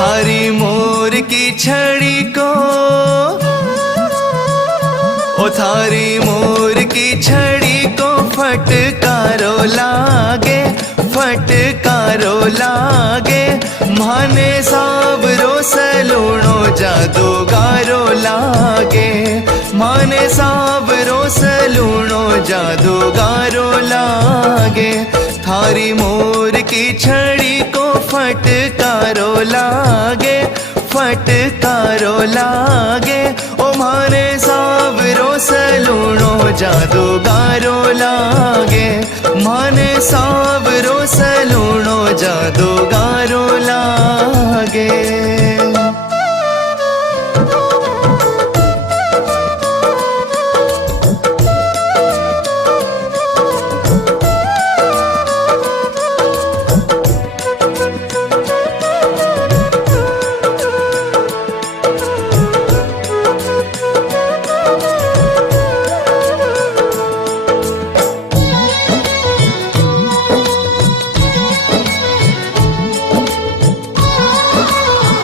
थारी मोर की छड़ी को, ओ थारी मोर की छड़ी को फटकारो लागे, फटकारो लागे। माने सावरो सलूणो जादूगारो लागे, माने सावरो सलूणो जादूगारो लागे। थारी मोर की छड़ी को फटकारो लागे, फटकारो लागे। ओ माने सावरो सलूणो जादूगारो लागे, माने सावरो सलूणो जादूगारो लागे।